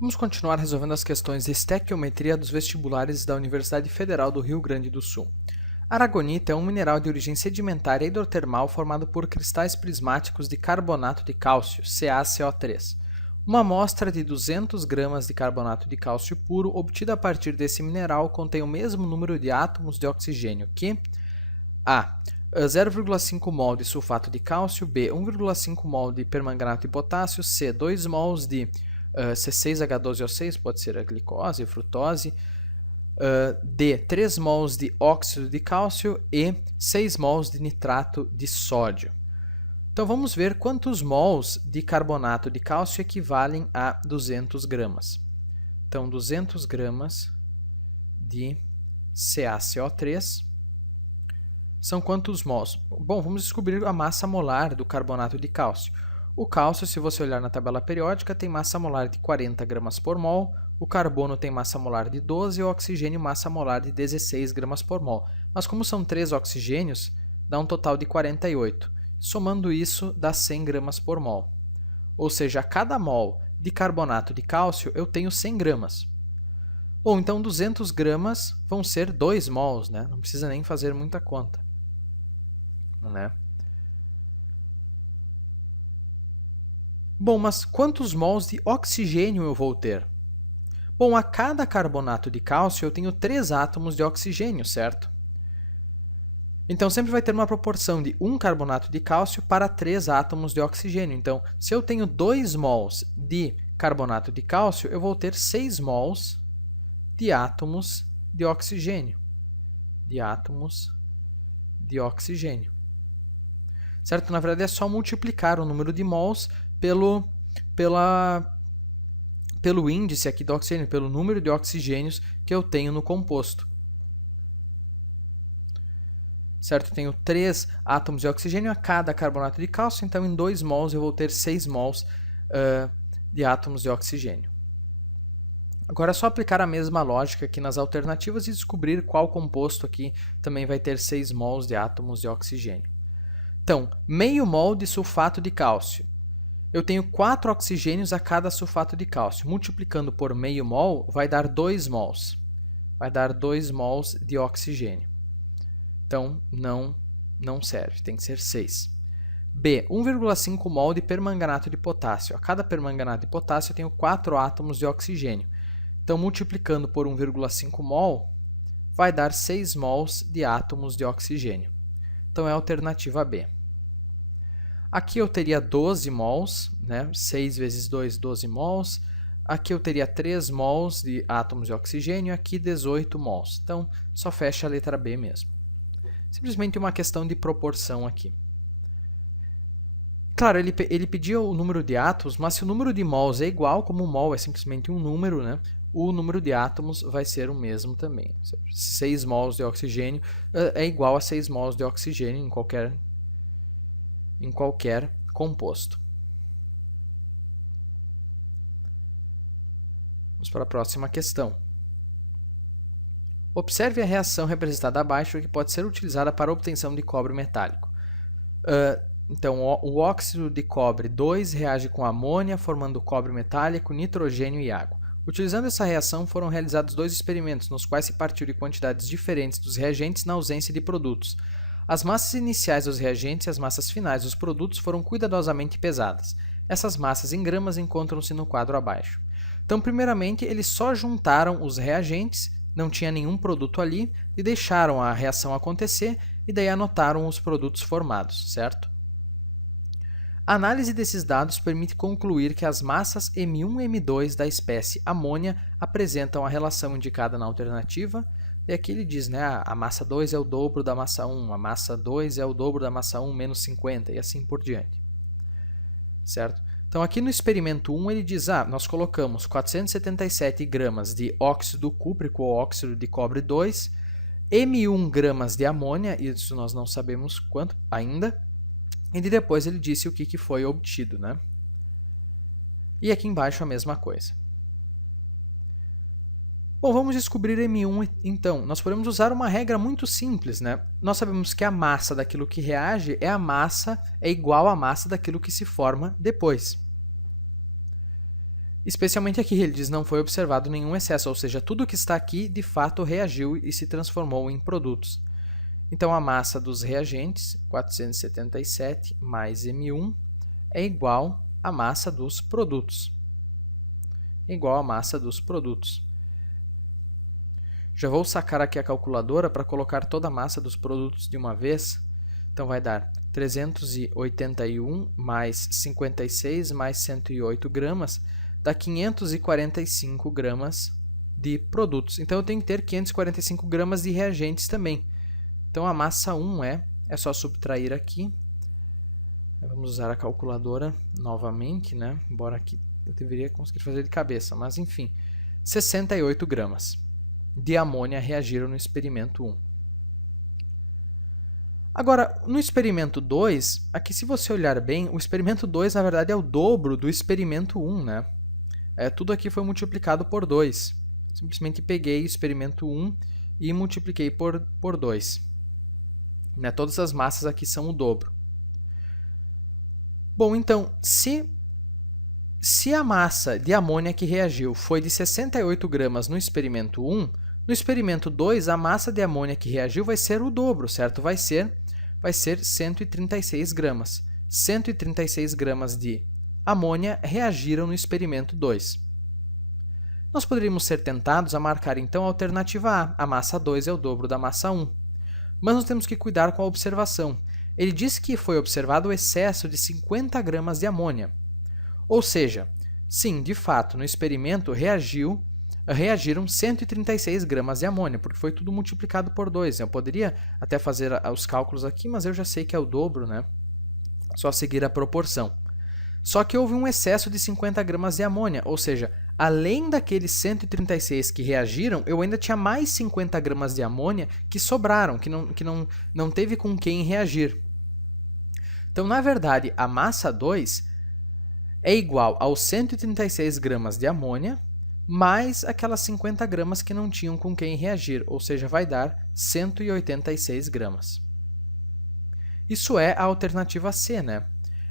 Vamos continuar resolvendo as questões de estequiometria dos vestibulares da Universidade Federal do Rio Grande do Sul. Aragonita é um mineral de origem sedimentária hidrotermal formado por cristais prismáticos de carbonato de cálcio, CaCO3. Uma amostra de 200 gramas de carbonato de cálcio puro obtida a partir desse mineral contém o mesmo número de átomos de oxigênio que a. 0,5 mol de sulfato de cálcio, B. 1,5 mol de permanganato de potássio, C. 2 mols de C6H12O6, pode ser a glicose, frutose, D. 3 mols de óxido de cálcio e 6 mols de nitrato de sódio. Então vamos ver quantos mols de carbonato de cálcio equivalem a 200 gramas. Então 200 gramas de CaCO3 são quantos mols? Bom, vamos descobrir a massa molar do carbonato de cálcio. O cálcio, se você olhar na tabela periódica, tem massa molar de 40 gramas por mol, o carbono tem massa molar de 12 e o oxigênio massa molar de 16 gramas por mol. Mas como são 3 oxigênios, dá um total de 48. Somando isso, dá 100 gramas por mol. Ou seja, a cada mol de carbonato de cálcio, eu tenho 100 gramas. Bom, então 200 gramas vão ser 2 mols, né? Não precisa nem fazer muita conta, né? Bom, mas quantos mols de oxigênio eu vou ter? Bom, a cada carbonato de cálcio eu tenho 3 átomos de oxigênio, certo? Então, sempre vai ter uma proporção de 1 carbonato de cálcio para 3 átomos de oxigênio. Então, se eu tenho 2 mols de carbonato de cálcio, eu vou ter 6 mols de átomos de oxigênio. Certo? Na verdade, é só multiplicar o número de mols pelo índice aqui do oxigênio, pelo número de oxigênios que eu tenho no composto. Certo? Eu tenho 3 átomos de oxigênio a cada carbonato de cálcio, então em 2 mols eu vou ter 6 mols de átomos de oxigênio. Agora é só aplicar a mesma lógica aqui nas alternativas e descobrir qual composto aqui também vai ter 6 mols de átomos de oxigênio. Então, meio mol de sulfato de cálcio. Eu tenho 4 oxigênios a cada sulfato de cálcio. Multiplicando por meio mol, vai dar 2 mols. Vai dar 2 mols de oxigênio. Então, não serve, tem que ser 6. B, 1,5 mol de permanganato de potássio. A cada permanganato de potássio eu tenho 4 átomos de oxigênio. Então, multiplicando por 1,5 mol, vai dar 6 mols de átomos de oxigênio. Então, é a alternativa B. Aqui eu teria 12 mols, né? 6 vezes 2, 12 mols. Aqui eu teria 3 mols de átomos de oxigênio, aqui 18 mols. Então, só fecha a letra B mesmo. Simplesmente uma questão de proporção aqui. Claro, ele pediu o número de átomos, mas se o número de mols é igual, como o mol é simplesmente um número, né? O número de átomos vai ser o mesmo também. 6 mols de oxigênio é igual a 6 mols de oxigênio em qualquer composto. Vamos para a próxima questão. Observe a reação representada abaixo que pode ser utilizada para a obtenção de cobre metálico. Então, o óxido de cobre 2 reage com amônia, formando cobre metálico, nitrogênio e água. Utilizando essa reação, foram realizados 2 experimentos, nos quais se partiu de quantidades diferentes dos reagentes na ausência de produtos. As massas iniciais dos reagentes e as massas finais dos produtos foram cuidadosamente pesadas. Essas massas em gramas encontram-se no quadro abaixo. Então, primeiramente, eles só juntaram os reagentes, não tinha nenhum produto ali, e deixaram a reação acontecer, e daí anotaram os produtos formados, certo? A análise desses dados permite concluir que as massas M1 e M2 da espécie amônia apresentam a relação indicada na alternativa. E aqui ele diz, né, a massa 2 é o dobro da massa 1, a massa 2 é o dobro da massa 1 menos 50, e assim por diante. Certo? Então, aqui no experimento 1, ele diz, nós colocamos 477 gramas de óxido cúprico ou óxido de cobre 2, M1 gramas de amônia, isso nós não sabemos quanto ainda, e depois ele disse o que foi obtido, né? E aqui embaixo a mesma coisa. Bom, vamos descobrir M1 então. Nós podemos usar uma regra muito simples, né? Nós sabemos que a massa daquilo que reage é igual à massa daquilo que se forma depois. Especialmente aqui, ele diz não foi observado nenhum excesso, ou seja, tudo que está aqui de fato reagiu e se transformou em produtos. Então, a massa dos reagentes, 477 mais M1, é igual à massa dos produtos. Igual à massa dos produtos. Já vou sacar aqui a calculadora para colocar toda a massa dos produtos de uma vez. Então, vai dar 381 mais 56 mais 108 gramas, dá 545 gramas de produtos. Então, eu tenho que ter 545 gramas de reagentes também. Então, a massa 1 é só subtrair aqui. Vamos usar a calculadora novamente, né? Embora aqui eu deveria conseguir fazer de cabeça, mas enfim. 68 gramas de amônia reagiram no experimento 1. Agora, no experimento 2, aqui se você olhar bem, o experimento 2, na verdade, é o dobro do experimento 1, né? Tudo aqui foi multiplicado por 2. Simplesmente peguei o experimento 1 e multipliquei por 2. Né? Todas as massas aqui são o dobro. Bom, então, se a massa de amônia que reagiu foi de 68 gramas no experimento 1, no experimento 2, a massa de amônia que reagiu vai ser o dobro, certo? Vai ser 136 gramas. 136 gramas de amônia reagiram no experimento 2. Nós poderíamos ser tentados a marcar, então, a alternativa A. A massa 2 é o dobro da massa 1. Mas nós temos que cuidar com a observação. Ele diz que foi observado o excesso de 50 gramas de amônia. Ou seja, sim, de fato, no experimento reagiram 136 gramas de amônia, porque foi tudo multiplicado por 2. Eu poderia até fazer os cálculos aqui, mas eu já sei que é o dobro, né? Só seguir a proporção. Só que houve um excesso de 50 gramas de amônia, ou seja, além daqueles 136 que reagiram, eu ainda tinha mais 50 gramas de amônia que sobraram, que não teve com quem reagir. Então, na verdade, a massa 2 é igual aos 136 gramas de amônia mais aquelas 50 gramas que não tinham com quem reagir, ou seja, vai dar 186 gramas. Isso é a alternativa C, né?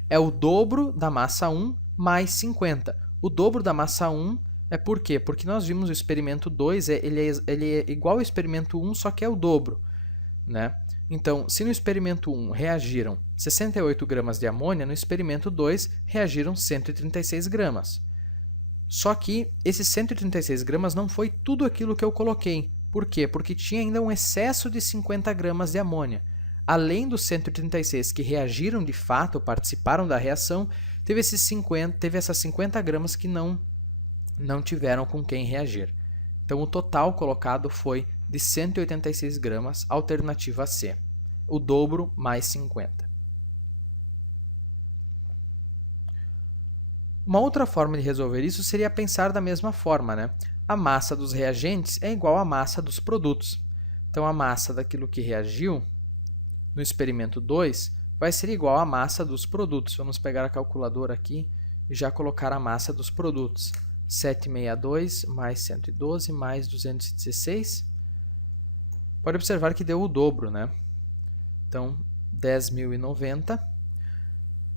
É o dobro da massa 1 mais 50. O dobro da massa 1 é por quê? Porque nós vimos o experimento 2, ele é igual ao experimento 1, só que é o dobro, né? Então, se no experimento 1 reagiram 68 gramas de amônia, no experimento 2 reagiram 136 gramas. Só que esses 136 gramas não foi tudo aquilo que eu coloquei. Por quê? Porque tinha ainda um excesso de 50 gramas de amônia. Além dos 136 que reagiram de fato, participaram da reação, teve essas 50 gramas que não tiveram com quem reagir. Então, o total colocado foi de 186 gramas, alternativa C. O dobro mais 50. Uma outra forma de resolver isso seria pensar da mesma forma, né? A massa dos reagentes é igual à massa dos produtos. Então, a massa daquilo que reagiu no experimento 2 vai ser igual à massa dos produtos. Vamos pegar a calculadora aqui e já colocar a massa dos produtos. 762 mais 112 mais 216. Pode observar que deu o dobro, né? Então, 10.090.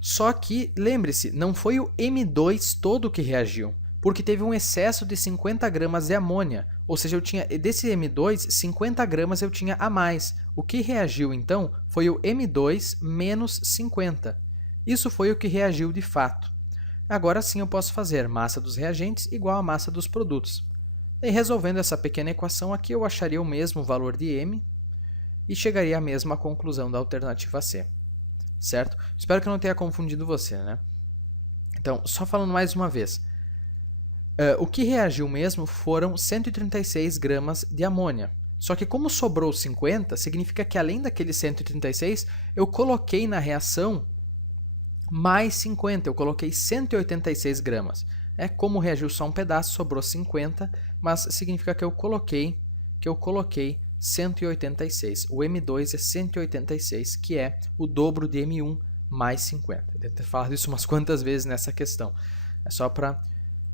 Só que, lembre-se, não foi o M2 todo que reagiu, porque teve um excesso de 50 gramas de amônia. Ou seja, desse M2, 50 gramas eu tinha a mais. O que reagiu, então, foi o M2 menos 50. Isso foi o que reagiu de fato. Agora sim eu posso fazer massa dos reagentes igual à massa dos produtos. E resolvendo essa pequena equação aqui, eu acharia o mesmo valor de M e chegaria à mesma conclusão da alternativa C. Certo? Espero que eu não tenha confundido você, né? Então, só falando mais uma vez. O que reagiu mesmo foram 136 gramas de amônia. Só que como sobrou 50, significa que além daqueles 136, eu coloquei na reação mais 50, eu coloquei 186 gramas. Como reagiu só um pedaço, sobrou 50, mas significa que eu coloquei 186. O M2 é 186, que é o dobro de M1 mais 50. Devo ter falado isso umas quantas vezes nessa questão. É só para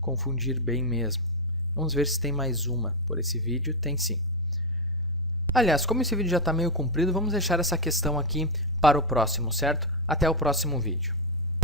confundir bem mesmo. Vamos ver se tem mais uma por esse vídeo. Tem sim. Aliás, como esse vídeo já está meio comprido, vamos deixar essa questão aqui para o próximo, certo? Até o próximo vídeo.